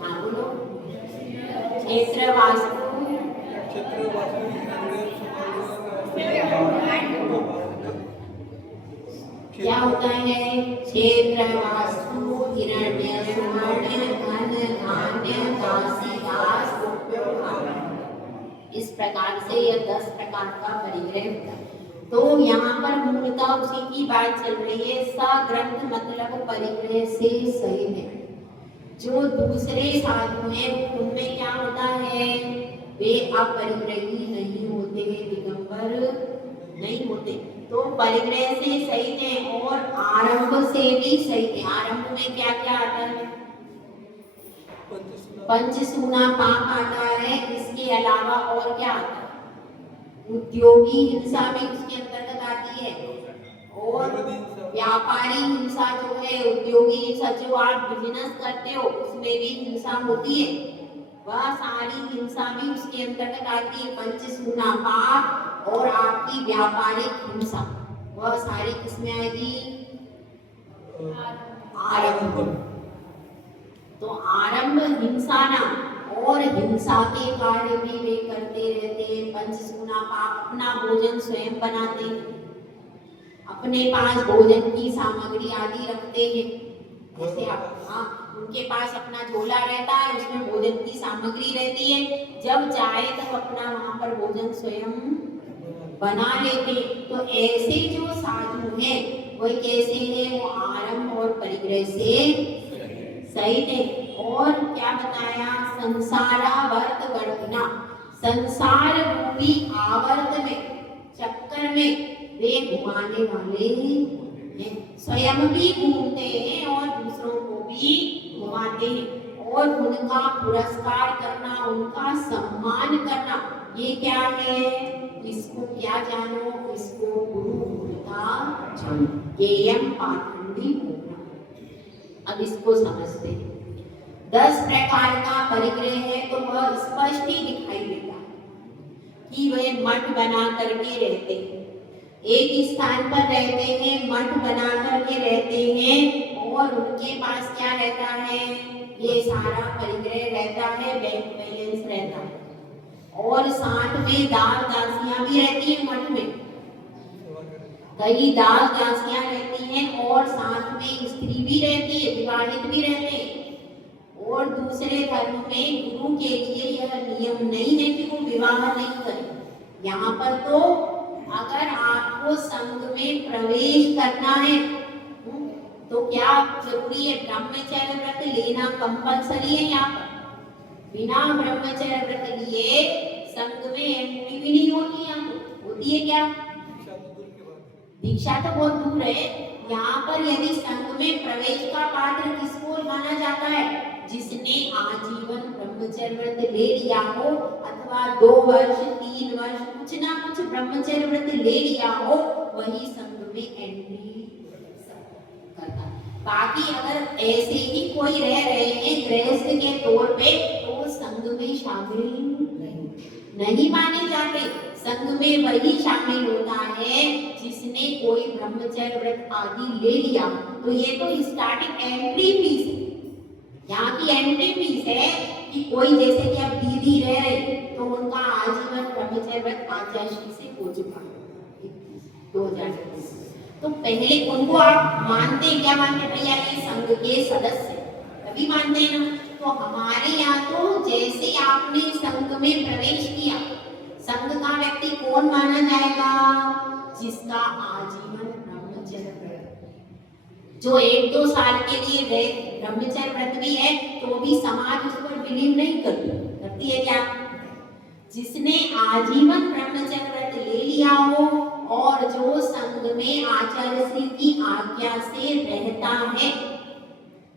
हाँ बोलो। क्षेत्र वास्तु, क्या होता है? क्षेत्र वास्तु, हिरण्य, सुवर्ण, धन, धान्य, दासी, दास, इस प्रकार से यह 10 प्रकार का परिग्रह होता है। तो यहाँ पर मूलतः उसी की बात चल रही है। सग्रंथ मतलब परिग्रह से सहित है। जो दूसरे साधु हैं उनमें क्या होता है? वे अपरिग्रही नहीं होते, दिगंबर नहीं होते। तो परिग्रह से सहित है और आरंभ से भी सहित है। आरंभ में क्या क्या आता है? पंचसूना पाप आता है। इसके अलावा और क्या आता है? उद्योगी हिंसा भी उसके अंतर्गत आती है और व्यापारी हिंसा जो है, उद्योगी हिंसा, जो आप बिजनेस करते हो उसमें भी हिंसा होती है, वह सारी हिंसा भी उसके अंतर्गत आती है। पंचसूना पाप और आपकी व्यापारिक हिंसा, वह सारी किसमें आएगी? आरंभ। तो आरंभ हिंसाना, और हिंसा के कार्य भी वे करते रहते हैं। पंचसूना पाप, अपना भोजन स्वयं बनाते हैं, अपने पास भोजन की सामग्री आदि रखते हैं। जैसे आप, हाँ, उनके पास अपना झोला रहता है, उसमें भोजन की सामग्री रहती है, जब चाहे तब अपना वहां पर भोजन स्वयं बना लेते। तो ऐसे जो साधु हैं वह कैसे हैं? वो आरंभ और परिग्रह से सहित है। और क्या बताया? संसारावर्त वर्तिना, संसार रूपी आवर्त में, चक्कर में वे घुमाने वाले हैं। स्वयं भी घूमते हैं और दूसरों को भी घुमाते हैं। और उनका पुरस्कार करना, उनका सम्मान करना, ये क्या है? इसको क्या जानो? इसको गुरु मूर्ता जानो। ज्ञेयं पाखंडी होना। अब इसको समझते हैं। 10 प्रकार का परिग्रह है तो वह स्पष्ट ही दिखाई देता है कि वे मठ बना करके रहते हैं, एक स्थान पर रहते हैं, मठ बना करके रहते हैं, और उनके पास क्या रहता है? ये सारा परिग्रह रहता है, बैंक बैलेंस रहता है, और साथ में दास दासियां भी रहती हैं मठ में। कई दास दासियां रहती हैं और साथ में स्त्री भी रहती है, विवाहित भी रहते हैं। और दूसरे धर्म में गुरु के लिए यह नियम नहीं है कि वो विवाह नहीं करें। यहाँ पर तो अगर आपको संघ में प्रवेश करना है तो क्या जरूरी है? ब्रह्मचर्य व्रत लेना कंपलसरी है यहाँ पर। बिना ब्रह्मचर्य व्रत लिए संघ में एंट्री भी नहीं होती। यहाँ होती है क्या? दीक्षा तो बहुत दूर है। यहाँ पर यदि संघ में प्रवेश का पात्र किसको माना जाता है? जिसने आजीवन ब्रह्मचर्य व्रत ले लिया हो, अथवा 2 वर्ष 3 वर्ष कुछ ना कुछ ब्रह्मचर्य व्रत ले लिया हो, वही संघ में एंट्री करता है। बाकी अगर ऐसे ही कोई रह रहे हैं गृहस्थ के तौर पे, तो संघ में शामिल नहीं माने जाते। संघ में वही शामिल होता है जिसने कोई ब्रह्मचर्य व्रत आदि ले लिया। तो ये तो स्टार्टिंग एंट्री फीस है। यहाँ की एंट्री फीस है कि कोई जैसे कि अब दीदी रह रहे तो उनका आजीवन ब्रह्मचर्य व्रत आचार्य से हो चुका 2020। तो पहले उनको आप मानते, क्या मानते भैया, ये संघ के सदस्य, तभी मानते हैं ना। तो हमारे यहाँ तो जैसे आपने संघ में प्रवेश किया, संघ का व्यक्ति कौन माना जाएगा? जिसका आजीवन ब्रह्मचर्य व्रत, जो 1-2 साल के लिए ब्रह्मचर्य व्रत भी है तो भी समाज उस पर बिलीव नहीं करती है क्या? जिसने आजीवन ब्रह्मचर्य व्रत ले लिया हो और जो संघ में आचार्य श्री की आज्ञा से रहता है,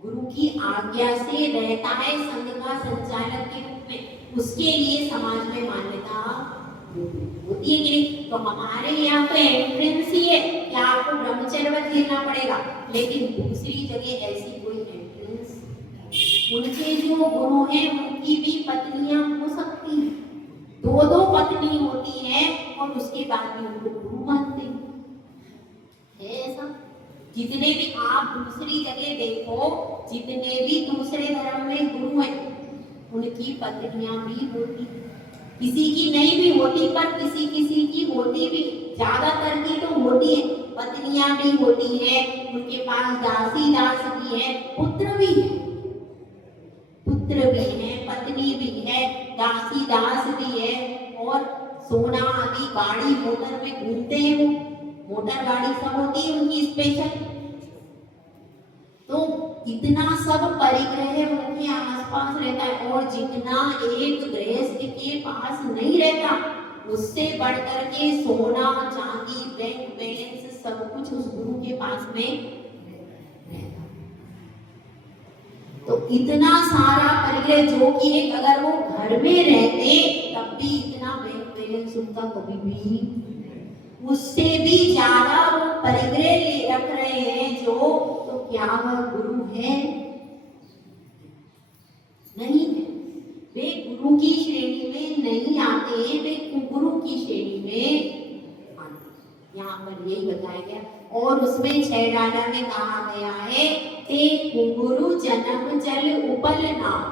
गुरु की आज्ञा से रहता है संघ का संचालक के रूप में, उसके लिए समाज में मान्यता होती है कि नहीं? तो हमारे यहाँ तो एंट्रेंस ही है कि आपको ब्रह्मचर्य व्रत लेना पड़ेगा, लेकिन दूसरी जगह ऐसी कोई एंट्रेंस, उनके जो गुरु हैं उनकी भी पत्नियां हो सकती हैं, 2-2 पत्नी होती है और उसके बाद भी उनको गुरु मानते हैं। ऐसा जितने भी आप दूसरी जगह देखो, जितने भी दूसरे धर्म में गुरु हैं उनकी पत्नियां भी होती, किसी की नहीं भी होती पर किसी किसी की होती भी, ज्यादातर की तो होती है, पत्नियां भी होती है, उनके पास दासी दास भी है, पुत्र भी है, पत्नी भी है, दासी दास भी है, और सोना आदि गाड़ी मोटर में घूमते हैं, वो मोटर गाड़ी सब होती है उनकी स्पेशल। तो इतना सब परिग्रह उनके आसपास रहता है, और जितना एक गृहस्थ के पास नहीं रहता उससे बढ़कर के सोना चांदी बैंक बैलेंस सब कुछ उस गुरु के पास में रहता। तो इतना सारा परिग्रह, जो कि एक अगर वो घर में रहते तब भी इतना बैंक बैलेंस उनका कभी भी, उससे भी ज्यादा वो परिग्रह ले रख रहे हैं जो, तो क्या वह गुरु है? नहीं है, वे गुरु की श्रेणी में नहीं आते, वे कुगुरु की श्रेणी में आते। यहाँ पर यही बताया गया, और उसमें 6 डाला में कहा गया है ते कुगुरु जन्म जल उपल नाम।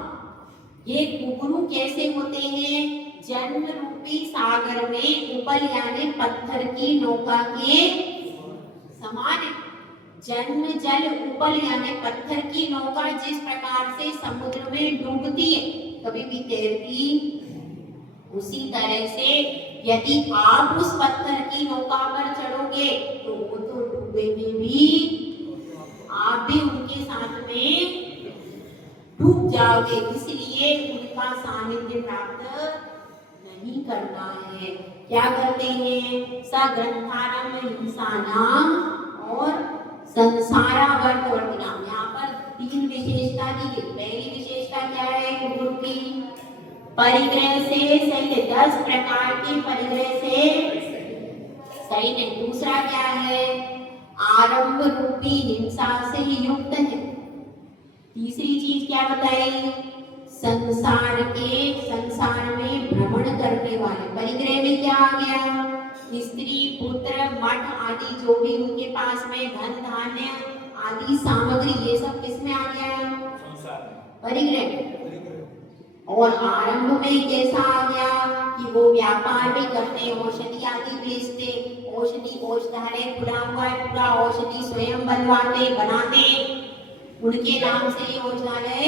ये कुगुरु कैसे होते हैं? जन्म रूपी सागर में उपल यानी पत्थर की नौका के समान। जन्म जल उपल यानी पत्थर की नौका जिस प्रकार से समुद्र में डूबती है, कभी भी तैरती, उसी तरह से यदि आप उस पत्थर की नौका पर चढ़ोगे तो वो तो डूबेंगे भी, आप भी उनके साथ में डूब जाओगे। इसलिए उनका सानिध्य प्राप्त नहीं करना है। क्या करते हैं? सग्रंथारम हिंसानाम और संसारावर्तवर्तिनाम। यहाँ पर 3 विशेषता दी गई। पहली विशेषता क्या है गुरु की? परिग्रह से सहित 10 प्रकार के परिग्रह से सही नहीं। दूसरा क्या है? आरंभ रूपी हिंसा से युक्त है। तीसरी चीज क्या बताई? संसार में भ्रमण करने वाले। परिग्रह में क्या आ गया? स्त्री पुत्र मठ आदि जो भी उनके पास में धन धान्य आदि सामग्री, ये सब किसमें आ गया? परिग्रह। और आरंभ में कैसा आ गया कि वो व्यापार भी करते, औषधि आदि बेचते, औषधि औषधालय खुला हुआ है, पूरा औषधि स्वयं बनाते, उनके नाम से ये औषधालय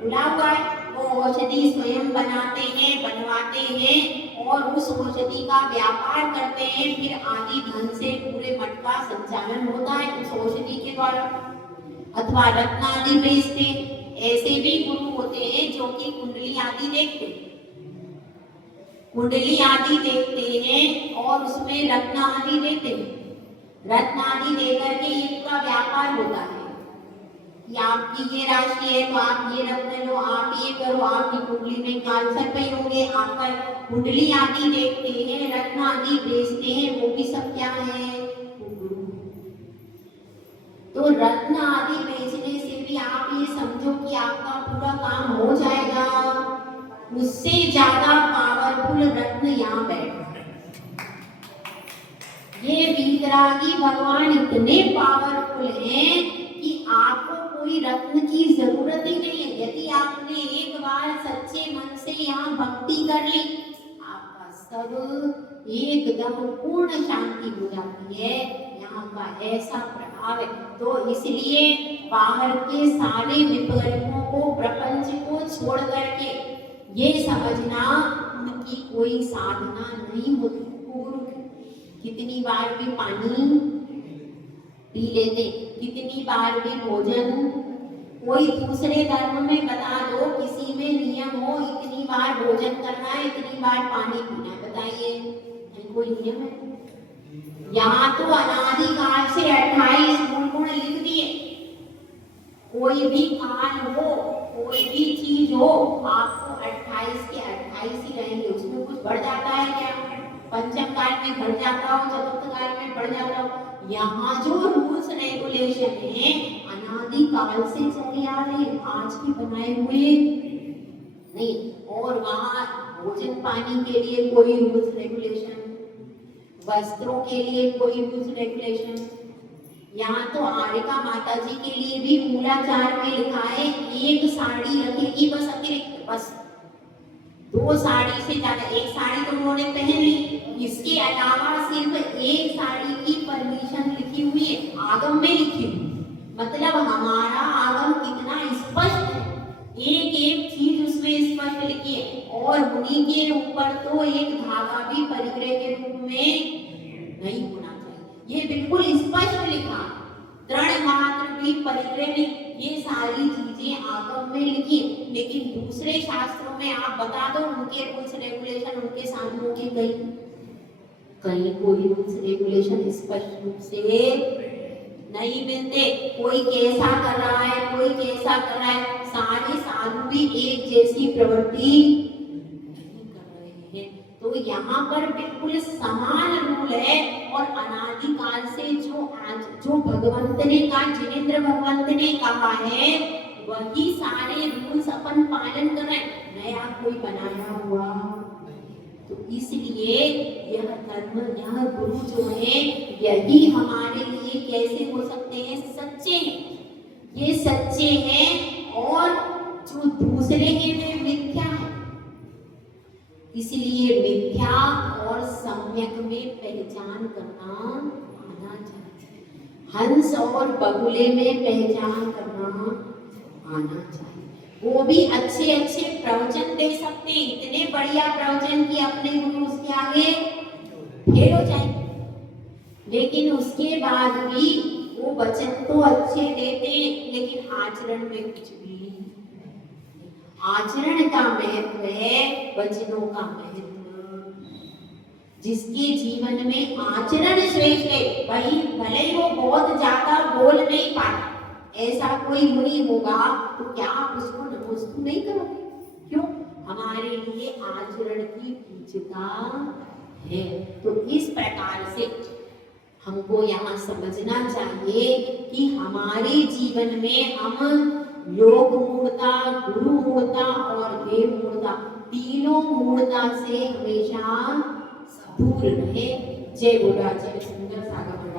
खुला हुआ है, वो औषधि स्वयं बनाते हैं, बनवाते हैं और उस औषधि का व्यापार करते हैं, फिर आदि धन से पूरे मठ का संचालन होता है उस औषधि के द्वारा। अथवा रत्न आदि बेचते। ऐसे भी गुरु होते हैं जो कि कुंडली आदि देखते हैं और उसमें रत्न आदि देते हैं। रत्न आदि देकर के ये पूरा व्यापार होता है कि आपकी ये राशि है तो आप ये रत्न लो, आप ये करो, आपकी कुंडली में कालसर्प होंगे, आपका कुंडली आदि देखते हैं, रत्न आदि बेचते हैं, वो भी सब क्या है? तो रत्न आदि बेचने से भी आप ये समझो कि आपका पूरा काम हो जाएगा। उससे ज्यादा पावरफुल रत्न यहाँ बैठे। ये वीतरागी भगवान इतने पावरफुल हैं कि आपको कोई रत्न की जरूरत ही नहीं है। यदि आपने एक बार सच्चे मन से यहाँ भक्ति कर ली, आपका सब एकदम पूर्ण शांति हो जाती है। यहाँ का ऐसा प्रभाव है। तो इसलिए बाहर के सारे विकल्पों को, प्रपंच को छोड़ करके ये समझना उनकी कोई साधना नहीं होती। गुरु कितनी बार भी पानी पी लेते, कितनी बार भी भोजन, कोई दूसरे धर्म में बता दो, किसी में नियम हो इतनी बार भोजन करना है, इतनी बार पानी पीना है, बताइए कोई नियम है? यहाँ तो अनादिकाल से 28 गुण लिख दिए। कोई भी काल हो, कोई भी चीज हो, आपको 28 के 28 ही रहेंगे। उसमें कुछ बढ़ जाता है क्या? पंचम काल में बढ़ जाता हो, चतुर्थ काल में बढ़ जाता हो। यहाँ जो रूल्स रेगुलेशन है अनादिकाल से चले आ रहे हैं, आज के बनाए हुए नहीं। और वहाँ भोजन पानी के लिए कोई रूल्स रेगुलेशन, वस्त्रों के लिए कोई रूल्स रेगुलेशन। यहाँ तो आर्यका माता जी के लिए भी मूलाचार में लिखा है, एक साड़ी रखेगी बस अतिरिक्त, बस 2 साड़ी से ज्यादा, एक साड़ी तो उन्होंने पहन ली, इसके अलावा सिर्फ एक साड़ी की परमिशन लिखी हुई है, आगम में लिखी हुई। मतलब हमारा आगम कितना स्पष्ट है, एक एक चीज उसमें स्पष्ट लिखी है। और मुनि के ऊपर तो एक धागा भी परिग्रह के रूप में नहीं होना चाहिए, ये बिल्कुल स्पष्ट लिखा। तृण मात्र भी परिग्रह नहीं, ये सारी चीजें आगम में लिखी। लेकिन दूसरे शास्त्रों में आप बता दो, उनके रूल्स रेगुलेशन, उनके साधनों के कहीं कोई रूल्स रेगुलेशन स्पष्ट रूप से नहीं मिलते। कोई कैसा कर रहा है, कोई कैसा कर रहा है, सारे साधु भी एक जैसी प्रवृत्ति नहीं कर रहे हैं। तो यहाँ पर बिल्कुल समान रूल है। और अनादिकाल से जो भगवंत ने कहा, जिनेंद्र भगवंत ने कहा है, वही सारे रूल्स अपन पालन कर रहे हैं, नया कोई बनाया हुआ। तो इसलिए यह धर्म, यह गुरु जो है, यही हमारे लिए कैसे हो सकते हैं? सच्चे हैं, ये सच्चे हैं। और जो दूसरे हैं वे मिथ्या है। इसलिए मिथ्या और सम्यक में पहचान करना आना चाहिए। हंस और बगुले में पहचान करना आना चाहिए। वो भी अच्छे अच्छे प्रवचन दे सकते, इतने बढ़िया प्रवचन कि अपने गुरु उसके आगे फेल हो जाए, लेकिन उसके बाद भी वो वचन तो अच्छे देते, लेकिन आचरण में कुछ भी। आचरण का महत्व है, वचनों का महत्व। जिसके जीवन में आचरण श्रेष्ठ है, भाई भले ही वो बहुत ज्यादा बोल नहीं पाता, ऐसा कोई मुनि होगा तो क्या आप उसको नमस्कार नहीं करोगे? क्यों? हमारे लिए आचरण की पूज्यता है। तो इस प्रकार से हमको यहाँ समझना चाहिए कि हमारे जीवन में हम योग मूढ़ता, गुरु मूढ़ता और देव मूढ़ता, तीनों मूढ़ता से हमेशा दूर रहे। जय बोला, जय सुंदर सागर।